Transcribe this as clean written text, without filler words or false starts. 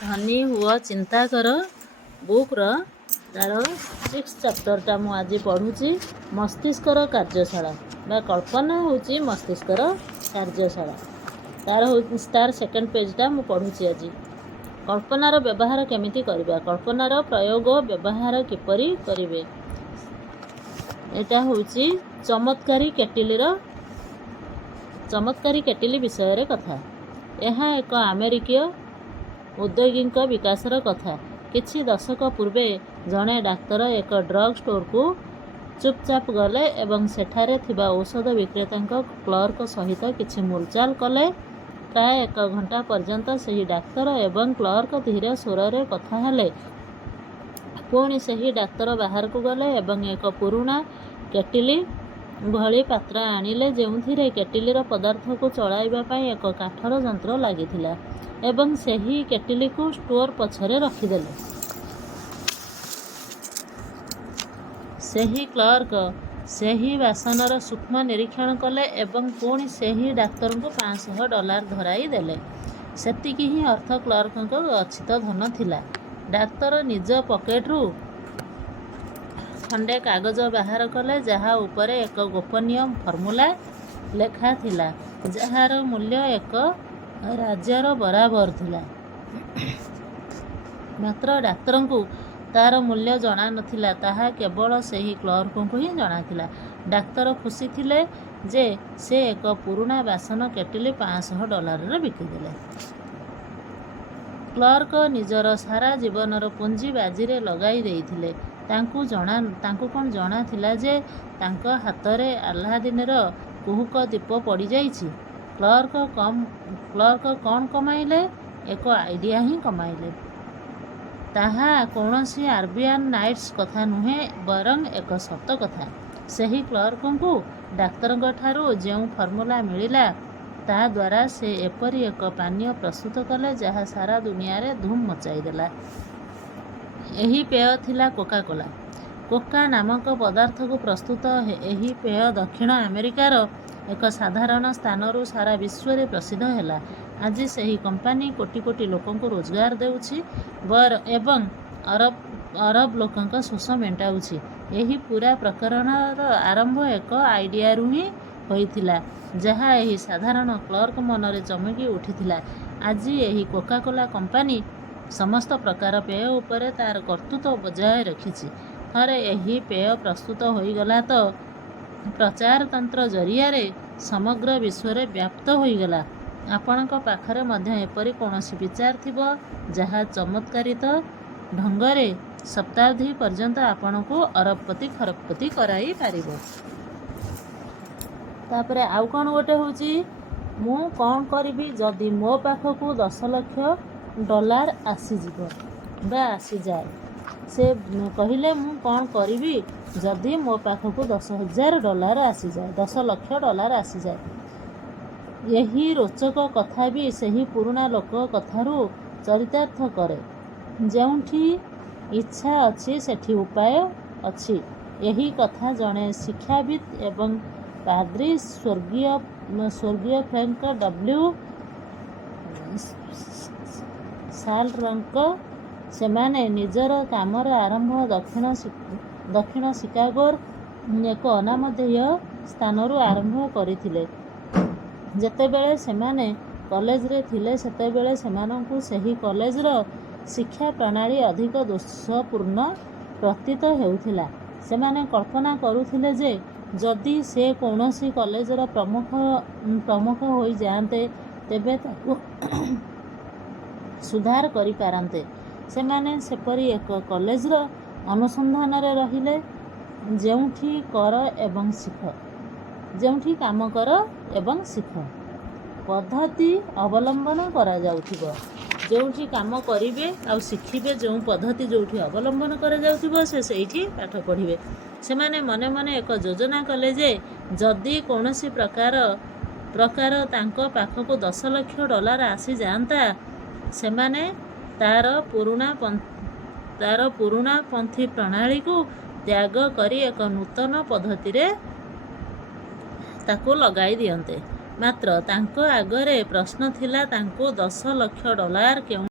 ଧନୀ ହୁଅ ଚିନ୍ତା କର ବୁକ୍ର ତାର 6th ଚାପ୍ଟରଟା ମୁଁ ଆଜି ପଢ଼ୁଛି। ମସ୍ତିଷ୍କର କାର୍ଯ୍ୟଶାଳା ବା କଳ୍ପନା ହେଉଛି ମସ୍ତିଷ୍କର କାର୍ଯ୍ୟଶାଳା। ତାର 2nd ପେଜ୍ଟା ମୁଁ ପଢ଼ୁଛି ଆଜି। କଳ୍ପନାର ବ୍ୟବହାର କେମିତି କରିବା, କଳ୍ପନାର ପ୍ରୟୋଗ ବ୍ୟବହାର କିପରି କରିବେ। ଏଇଟା ହେଉଛି ଚମତ୍କାରୀ କେଟିଲି ବିଷୟରେ କଥା। ଏହା ଏକ ଆମେରିକୀୟ ଉଦ୍ୟୋଗୀଙ୍କ ବିକାଶର କଥା। କିଛି ଦଶକ ପୂର୍ବେ ଜଣେ ଡାକ୍ତର ଏକ ଡ୍ରଗ୍ ଷ୍ଟୋରକୁ ଚୁପଚାପ୍ ଗଲେ ଏବଂ ସେଠାରେ ଥିବା ଔଷଧ ବିକ୍ରେତାଙ୍କ କ୍ଲର୍କ ସହିତ କିଛି ମୁଲଚାଲ କଲେ। ପ୍ରାୟ 1 ଘଣ୍ଟା ପର୍ଯ୍ୟନ୍ତ ସେହି ଡାକ୍ତର ଏବଂ କ୍ଲର୍କ ଧୀର ସ୍ୱରରେ କଥା ହେଲେ। ପୁଣି ସେହି ଡାକ୍ତର ବାହାରକୁ ଗଲେ ଏବଂ ଏକ ପୁରୁଣା କେଟିଲି ଭଳି ପାତ୍ର ଆଣିଲେ ଯେଉଁଥିରେ କେଟିଲିର ପଦାର୍ଥକୁ ଚଳାଇବା ପାଇଁ ଏକ କାଠର ଯନ୍ତ୍ର ଲାଗିଥିଲା ଏବଂ ସେହି କେଟିଲିକୁ ଷ୍ଟୋର ପଛରେ ରଖିଦେଲେ। ସେହି କ୍ଲର୍କ ସେହି ବାସନର ସୂକ୍ଷ୍ମ ନିରୀକ୍ଷଣ କଲେ ଏବଂ ପୁଣି ସେହି ଡାକ୍ତରଙ୍କୁ $500 ଧରାଇ ଦେଲେ। ସେତିକି ହିଁ ଅର୍ଥ କ୍ଲର୍କଙ୍କ ଗଚ୍ଛିତ ଧନ ଥିଲା। ଡାକ୍ତର ନିଜ ପକେଟରୁ ଖଣ୍ଡେ କାଗଜ ବାହାର କଲେ ଯାହା ଉପରେ ଏକ ଗୋପନୀୟ ଫର୍ମୁଲା ଲେଖା ଥିଲା ଯାହାର ମୂଲ୍ୟ 1 ରାଜ୍ୟର ବରାବର ଥିଲା। ମାତ୍ର ଡାକ୍ତରଙ୍କୁ ତାର ମୂଲ୍ୟ ଜଣା ନଥିଲା, ତାହା କେବଳ ସେହି କ୍ଲର୍କଙ୍କୁ ହିଁ ଜଣାଥିଲା। ଡାକ୍ତର ଖୁସି ଥିଲେ ଯେ ସେ ଏକ ପୁରୁଣା ବାସନ କେଟିଲି $500ରେ ବିକିଦେଲେ। କ୍ଲର୍କ ନିଜର ସାରା ଜୀବନର ପୁଞ୍ଜି ବାଜିରେ ଲଗାଇ ଦେଇଥିଲେ। ତାଙ୍କୁ କ'ଣ ଜଣାଥିଲା ଯେ ତାଙ୍କ ହାତରେ ଆଲାଦିନର କୁହୁକ ଦୀପ ପଡ଼ିଯାଇଛି। କ୍ଲର୍କ କ'ଣ କମାଇଲେ? ଏକ ଆଇଡିଆ ହିଁ କମାଇଲେ। ତାହା କୌଣସି ଆରବିଆନ୍ ନାଇଟ୍ସ କଥା ନୁହେଁ, ବରଂ ଏକ ସତ କଥା। ସେହି କ୍ଲର୍କଙ୍କୁ ଡାକ୍ତରଙ୍କଠାରୁ ଯେଉଁ ଫର୍ମୁଲା ମିଳିଲା ତା ଦ୍ୱାରା ସେ ଏପରି ଏକ ପାନୀୟ ପ୍ରସ୍ତୁତ କଲେ ଯାହା ସାରା ଦୁନିଆରେ ଧୁମ୍ ମଚାଇଦେଲା। ଏହି ପେୟ ଥିଲା କୋକା-କୋଲା। କୋକା ନାମକ ପଦାର୍ଥକୁ ପ୍ରସ୍ତୁତ ଏହି ପେୟ ଦକ୍ଷିଣ ଆମେରିକାର ଏକ ସାଧାରଣ ସ୍ଥାନରୁ ସାରା ବିଶ୍ୱରେ ପ୍ରସିଦ୍ଧ ହେଲା। ଆଜି ସେହି କମ୍ପାନୀ କୋଟି କୋଟି ଲୋକଙ୍କୁ ରୋଜଗାର ଦେଉଛି ଏବଂ ଅରବ ଲୋକଙ୍କ ଶୋଷ ମେଣ୍ଟାଉଛି। ଏହି ପୂରା ପ୍ରକରଣର ଆରମ୍ଭ ଏକ ଆଇଡିଆରୁ ହିଁ ହୋଇଥିଲା ଯାହା ଏହି ସାଧାରଣ କ୍ଲର୍କ ମନରେ ଚମକି ଉଠିଥିଲା। ଆଜି ଏହି କୋକା-କୋଲା କମ୍ପାନୀ ସମସ୍ତ ପ୍ରକାର ପେୟ ଉପରେ ତାର କର୍ତ୍ତୃତ୍ୱ ବଜାୟ ରଖିଛି। ଥରେ ଏହି ପେୟ ପ୍ରସ୍ତୁତ ହୋଇଗଲା ତ ପ୍ରଚାରତନ୍ତ୍ର ଜରିଆରେ ସମଗ୍ର ବିଶ୍ୱରେ ବ୍ୟାପ୍ତ ହୋଇଗଲା। ଆପଣଙ୍କ ପାଖରେ ମଧ୍ୟ ଏପରି କୌଣସି ବିଚାର ଥିବ ଯାହା ଚମତ୍କାରିତ ଢଙ୍ଗରେ ଶତାବ୍ଦୀ ପର୍ଯ୍ୟନ୍ତ ଆପଣଙ୍କୁ ଅରବପତି ଖରବପତି କରାଇ ପାରିବ। ତାପରେ ଆଉ କ'ଣ ଗୋଟେ ହେଉଛି, ମୁଁ କ'ଣ କରିବି ଯଦି ମୋ ପାଖକୁ $10 ଲକ୍ଷ ଆସିଯିବ ବା ଆସିଯାଏ। ସେ କହିଲେ ମୁଁ କ'ଣ କରିବି ଯଦି ମୋ ପାଖକୁ $10,000 ଆସିଯାଏ, $10 ଲକ୍ଷ ଆସିଯାଏ। ଏହି ରୋଚକ କଥା ବି ସେହି ପୁରୁଣା ଲୋକ କଥାରୁ ଚରିତାର୍ଥ କରେ, ଯେଉଁଠି ଇଚ୍ଛା ଅଛି ସେଠି ଉପାୟ ଅଛି। ଏହି କଥା ଜଣେ ଶିକ୍ଷାବିତ୍ ଏବଂ ପାଦ୍ରୀ ସ୍ୱର୍ଗୀୟ ଫ୍ରାଙ୍କ W. ସାଲ୍ଟରଙ୍କ ସେମାନେ ନିଜର କାମର ଆରମ୍ଭ ଦକ୍ଷିଣ ଶିକାଗୋର ଏକ ଅନାମଧେୟ ସ୍ଥାନରୁ ଆରମ୍ଭ କରିଥିଲେ। ଯେତେବେଳେ ସେମାନେ କଲେଜରେ ଥିଲେ ସେତେବେଳେ ସେମାନଙ୍କୁ ସେହି କଲେଜର ଶିକ୍ଷା ପ୍ରଣାଳୀ ଅଧିକ ଦୋଷପୂର୍ଣ୍ଣ ପ୍ରତୀତ ହେଉଥିଲା। ସେମାନେ କଳ୍ପନା କରୁଥିଲେ ଯେ ଯଦି ସେ କୌଣସି କଲେଜର ପ୍ରମୁଖ ହୋଇଯାଆନ୍ତେ ତେବେ ତାକୁ ସୁଧାର କରିପାରନ୍ତେ। ସେମାନେ ସେପରି ଏକ କଲେଜର ଅନୁସନ୍ଧାନରେ ରହିଲେ ଯେଉଁଠି କାମ କର ଏବଂ ଶିଖ ପଦ୍ଧତି ଅବଲମ୍ବନ କରାଯାଉଥିବ। ଯେଉଁଠି କାମ କରିବେ ଆଉ ଶିଖିବେ, ଯେଉଁ ପଦ୍ଧତି ଯେଉଁଠି ଅବଲମ୍ବନ କରାଯାଉଥିବ ସେ ସେଇଠି ପାଠ ପଢ଼ିବେ। ସେମାନେ ମନେ ମନେ ଏକ ଯୋଜନା କଲେ ଯେ ଯଦି କୌଣସି ପ୍ରକାର ତାଙ୍କ ପାଖକୁ $10 ଲକ୍ଷ ଆସିଯାଆନ୍ତା, ସେମାନେ ତାର ପୁରୁଣାପନ୍ଥୀ ପ୍ରଣାଳୀକୁ ତ୍ୟାଗ କରି ଏକ ନୂତନ ପଦ୍ଧତିରେ ତାକୁ ଲଗାଇ ଦିଅନ୍ତେ। ମାତ୍ର ତାଙ୍କ ଆଗରେ ପ୍ରଶ୍ନ ଥିଲା, ତାଙ୍କୁ $10 ଲକ୍ଷ କେଉଁ